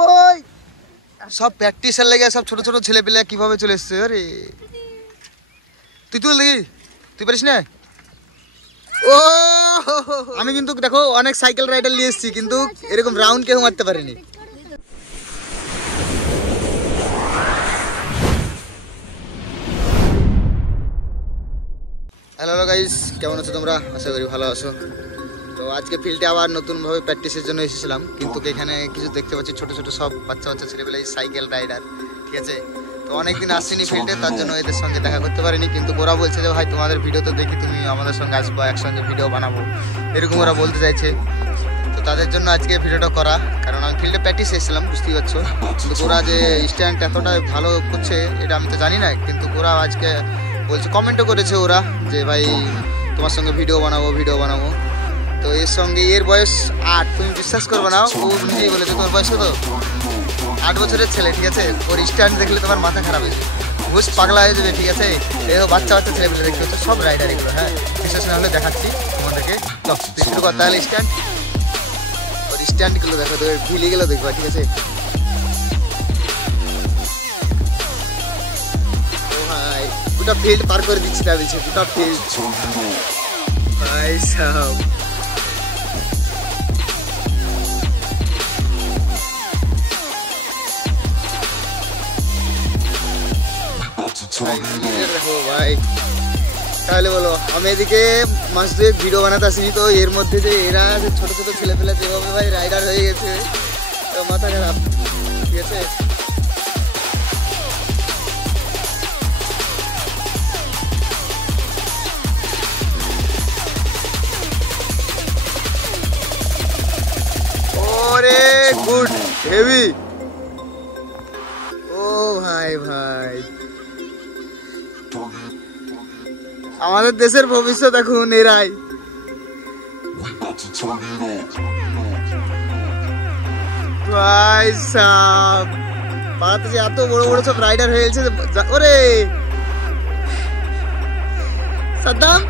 ওই সব প্র্যাকটিসের লেগে সব ছোট ছোট ছেলে পেলে কিভাবে চলে এসছে। আরে তুই তুল দেখি, তুই পারিস না? ও আমি কিন্তু দেখো অনেক সাইকেল রাইডার নিয়ে এসেছি, কিন্তু এরকম রাউন্ড কেউ মারতে পারিনি। হ্যালো গাইস, কেমন আছো তোমরা? আশা করি ভালো আছো। তো আজকে ফিল্ডে আবার নতুনভাবে প্র্যাকটিসের জন্য এসেছিলাম, কিন্তু এখানে কিছু দেখতে পাচ্ছি ছোট ছোট সব বাচ্চা বাচ্চা ছেলেবেলা সাইকেল রাইডার, ঠিক আছে। তো অনেকদিন আসছিনি ফিল্ডে, তার জন্য এদের সঙ্গে দেখা করতে পারিনি, কিন্তু ওরা বলছে যে ভাই তোমাদের ভিডিও তো দেখি, তুমি আমাদের সঙ্গে আসবো, একসঙ্গে ভিডিও বানাবো, এরকম ওরা বলতে চাইছে। তো তাদের জন্য আজকে ভিডিওটা করা, কারণ আমি ফিল্ডে প্র্যাকটিস এসেছিলাম, বুঝতেই পারছো। কিন্তু ওরা যে স্ট্যান্ড এতটা ভালো করছে এটা আমি তো জানি না, কিন্তু ওরা আজকে বলছে, কমেন্টও করেছে ওরা যে ভাই তোমার সঙ্গে ভিডিও বানাবো। তো এর সঙ্গে এর বয়স 8, তুমি বিশ্বাস করবে না, ও নিজেই বলেছে তোমার বয়স তো 8 বছরের ছেলে, ঠিক আছে। ওর স্ট্যান্ড দেখলে তোমার মাথা খারাপ হয়ে যাবে, ঘুষ পাগলা হয়ে যাবে, ঠিক আছে। এরকম বাচ্চা ছেলেগুলো দেখতে হচ্ছে, সব রাইডার এগুলো। হ্যাঁ, বিশেষ না হলে দেখাচ্ছি তোমাদেরকে। শুরু কর তাহলে স্ট্যান্ড, ওর স্ট্যান্ডগুলো দেখো, তো ভিলিগুলো দেখবা, ঠিক আছে। গোটা ফিল্ড পার করে দিচ্ছি, না দিচ্ছে গোটা ফিল্ড ভাই সাহেব। দেখো ভাই, তাহলে বলো আমি এদিকে মাস 2 ভিডিও বানাতে আসিনি, তো এর মধ্যে যে এরা ছোট ছোট ছেলে পেলে যেভাবে ভাই রাইডার হয়ে গেছে, তো মাথা খারাপ, ঠিক আছে। ওরে গুড হেভি, ও ভাই ভাই, আমাদের দেশের ভবিষ্যৎ এখন এরাই। ভাই সাহেব পাড়াতে যে এত বড় বড় সব রাইডার হয়ে গেছে। ওরে সাদ্দাম,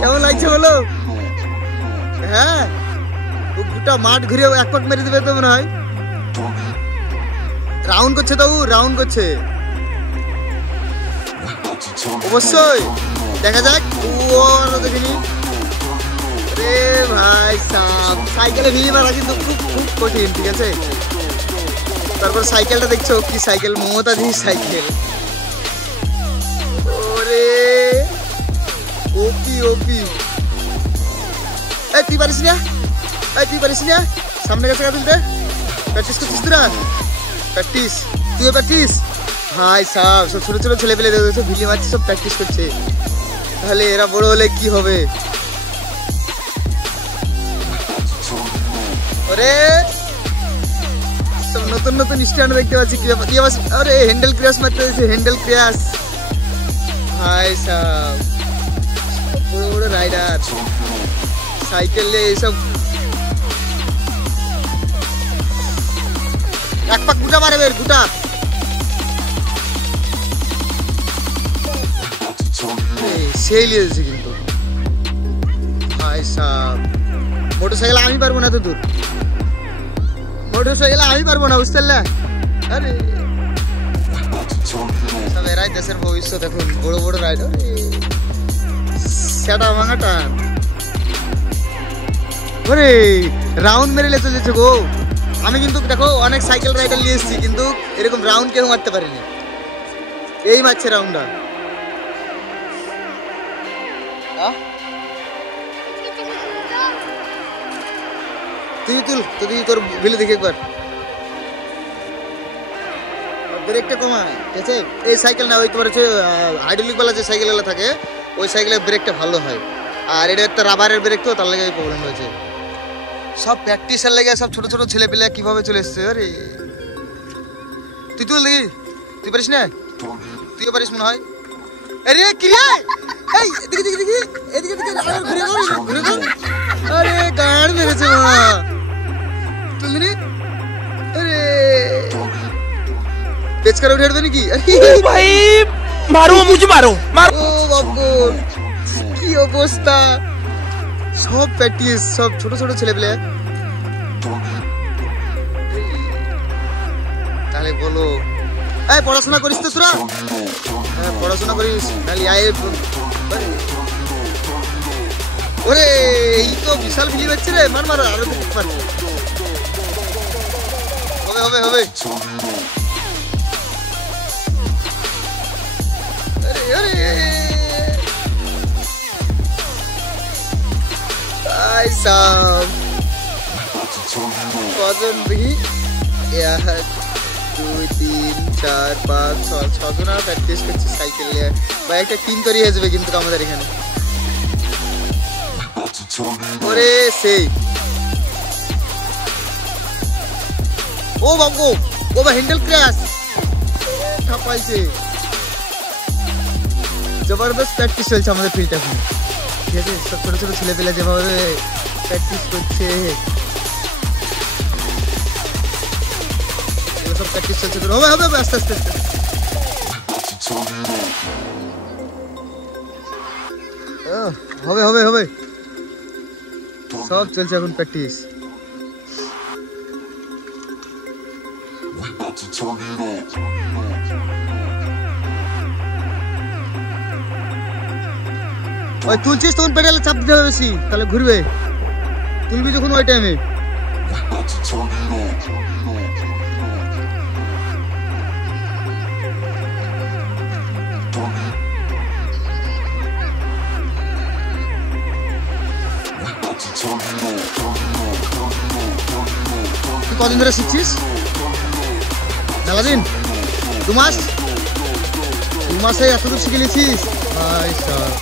কেমন লাগছে বলো? হ্যাঁ, গোটা মাঠ ঘুরে এক পাক মেরে দেবে তো মনে হয়। রাউন্ড করছে, তো রাউন্ড করছে, অবশ্যই দেখা যাক। ও দেখিনি রে ভাই সাহেব, সাইকেলে ভিড় মারা কিন্তু খুব খুব কঠিন, ঠিক আছে। তারপর সাইকেলটা দেখছো কি সাইকেল, মমতাদি সাইকেল। ওরে ওপি ওপি, এই তুই পারিস না, তুই পারিস না, সামনে কাছে তুলতে প্র্যাকটিস করছিস না? প্র্যাকটিস, তুইও প্র্যাকটিস। ভাই সাহেব সব ছোট ছোট ছেলে পেলে দেখছো ভিলি মারছে, সব প্র্যাকটিস করছে। তাহলে এরা বড় হলে কি হবে? ওরে সব নতুন নতুন স্ট্যান্ড দেখতে পাচ্ছি, কি ব্যাপার? আরে হ্যান্ডেল ক্র্যাশ মারতে হয়েছে, হ্যান্ডেল ক্র্যাশ। ভাই সাহেব বড় বড় রাইডার সাইকেল নিয়ে এইসব এক পাক গুটা মারে, বের গুটা। সেই লিয়েছে কিন্তু ভাই সাহেব। মোটরসাইকেল আমি পারবো না, তো দূর মোটরসাইকেল আমি পারবো না, বুঝতে পারলে? আরে সব এরাই দেশের ভবিষ্যৎ এখন, বড় বড় রাইডার। সেটা ভাঙা টান, ওরে রাউন্ড মেরে লেচে যেছে গো। আমি কিন্তু দেখো অনেক সাইকেল রাইডার নিয়ে এসেছি, কিন্তু এরকম রাউন্ড কেউ মারতে পারিনি। এই মারছে রাউন্ডটা। তুই তুল, তুই তোর ভিলে দেখে একবার ব্রেকটা কমা, ঠিক আছে। এই সাইকেল না, ওই তোমার হচ্ছে হাইড্রোলিক বালা যে সাইকেলগুলো থাকে, ওই সাইকেলের ব্রেকটা ভালো হয়। আর এটা একটা রাবারের ব্রেক, তো তার লেগে প্রবলেম হয়েছে। সব প্র্যাকটিসের লেগে সব ছোট ছোট ছেলে পেলে কিভাবে চলে এসছে। আরে তুই তুল দেখি, তুই পারিস না? তুইও পারিস মনে হয়। আরে কি রে, এই দেখি দেখি দেখি, এদিকে দিকে ঘুরে ঘুরে ঘুরে। আরে গাড় মেরেছে মা, তুই আরে পেচ করে উঠে নাকি? ভাই মারো, মুঝে মারো মারো। ও বাবু কি অবস্থা, সব প্র্যাকটিস, সব ছোট ছোট ছেলে পেলে। তাহলে বলো। এই পড়াশোনা করিস তো তোরা? হ্যাঁ পড়াশোনা করিস তাহলে আয়। ওরে এই তো বিশাল ফিলিপ হচ্ছে রে, মার মার আরো মার। হবে হবে হবে। আরে আরে ভাই সাহেব কজন দেখি? 1 2 3 4 5 6 ছজন প্র্যাকটিস করছে সাইকেল নিয়ে। ভাই একটা টিম তৈরি হয়ে যাবে কিন্তু আমাদের এখানে। ওরে সেই ও বাবু ও বা হ্যান্ডেল ক্র্যাশ ঠাপাইছে। জবরদস্ত প্র্যাকটিস চলছে আমাদের ফিল্ডটা এখন, ঠিক আছে? সব ছোট ছোট ছেলে পেলে যেভাবে প্র্যাকটিস করছে, সব প্র্যাকটিস চলছে। হবে হবে আস্তে আস্তে আস্তে। হবে হবে হবে সব চলছে এখন প্র্যাকটিস। ওই তুলছিস তখন পেডালে চাপ দিতে হবে বেশি, তাহলে ঘুরবে। তুলবি যখন ওই টাইমে। তুই কদিন ধরে শিখছিস? মেলা দিন? 2 মাস? 2 মাসে এতদূর শিখে নিয়েছিস ভাই সাহেব।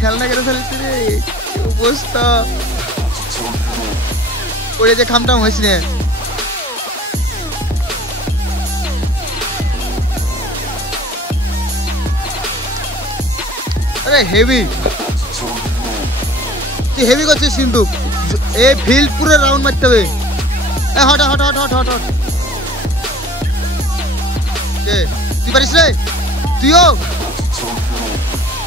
খেলনা কেন ফেলছি রে, অবস্থা পড়ে যে খামটাম হয়েছি না। আরে হেভি, তুই হেভি করছিস কিন্তু। এই ফিল্ড পুরো রাউন্ড মারতে হবে। Hot hot hot hot hot hot. তুই পারিস রে? তুইও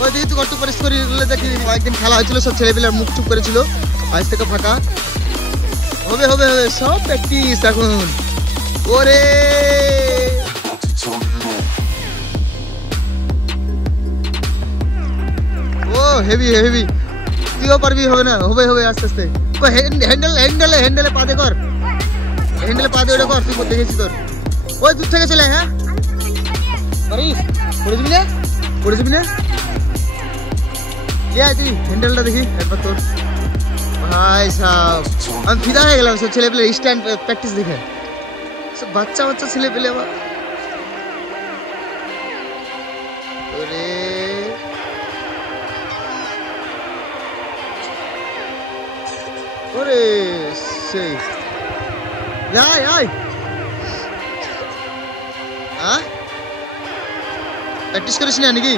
ওই দেখি তুই কত পারিস করি দেখি। কয়েকদিন খেলা হয়েছিল, সব ছেলেপিলার মুখ চুপ করেছিল, আজ থেকে ফাঁকা। হবে হবে হবে সব প্র্যাকটিস এখন। ওরে ও হেভি হেভি, তুইও পারবি। হবে না? হবে হবে আস্তে আস্তে। হ্যান্ডেল হ্যান্ডেলে হ্যান্ডেলে পা দে কর, হ্যান্ডেলে পা দে ওটা কর। তুই দেখেছি তোর ওই দূর থেকে চলে। হ্যাঁ পারিস? পড়ে যাবি না? পড়ে যাবি না? তুই হ্যান্ডেলটা দেখি একবার তোর। ভাই সাহেব আমি ফিদা হয়ে গেলাম সব ছেলে পেলে স্ট্যান্ড প্র্যাকটিস দেখে। সব বাচ্চা বাচ্চা ছেলে পেলে আবার। ওরে ওরে সেই আয় আয়। হ্যাঁ প্র্যাকটিস করিস না নাকি?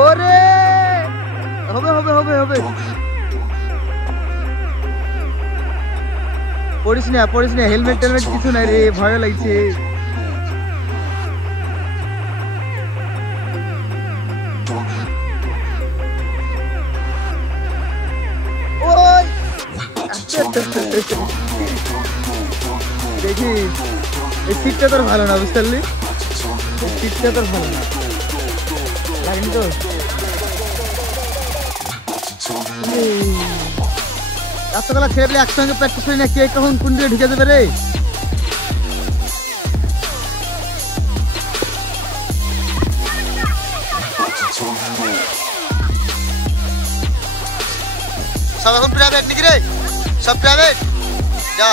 ওরে হবে হবে হবে হবে। পড়িস না পড়িস না, হেলমেট টেলমেট কিছু নাই রে, ভয় লাগছে। ওই দেখি এই সিটটা তোর ভালো না, বুঝতে পারলি? সিটটা তোর ভালো না লাগেনি তো? এতগুলা ছেলে পেলে একসঙ্গে প্র্যাকটিস করি না, কে কখন কোন দিকে ঢুকে দেবে রে? সব এখন প্রাইভেট নাকি রে? সব প্রাইভেট যা।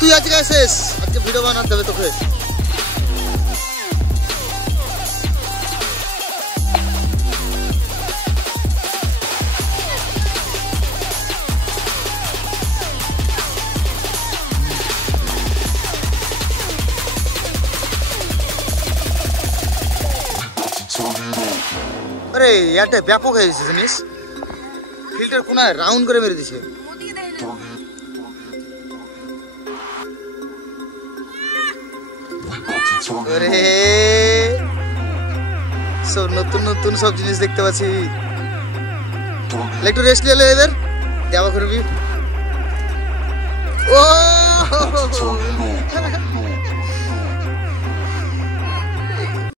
তুই আজকে শেষ, আজকে ভিডিও বানাতে হবে তোকে। আরে ইয়াটা ব্যাপক হয়ে গেছে জিনিস, ফিল্টার কোনায় রাউন্ড করে মেরে দিছে। আরে সব নতুন নতুন সব জিনিস দেখতে পাচ্ছি। একটু রেস্ট নিয়ে এবার দেওয়া করবি। ও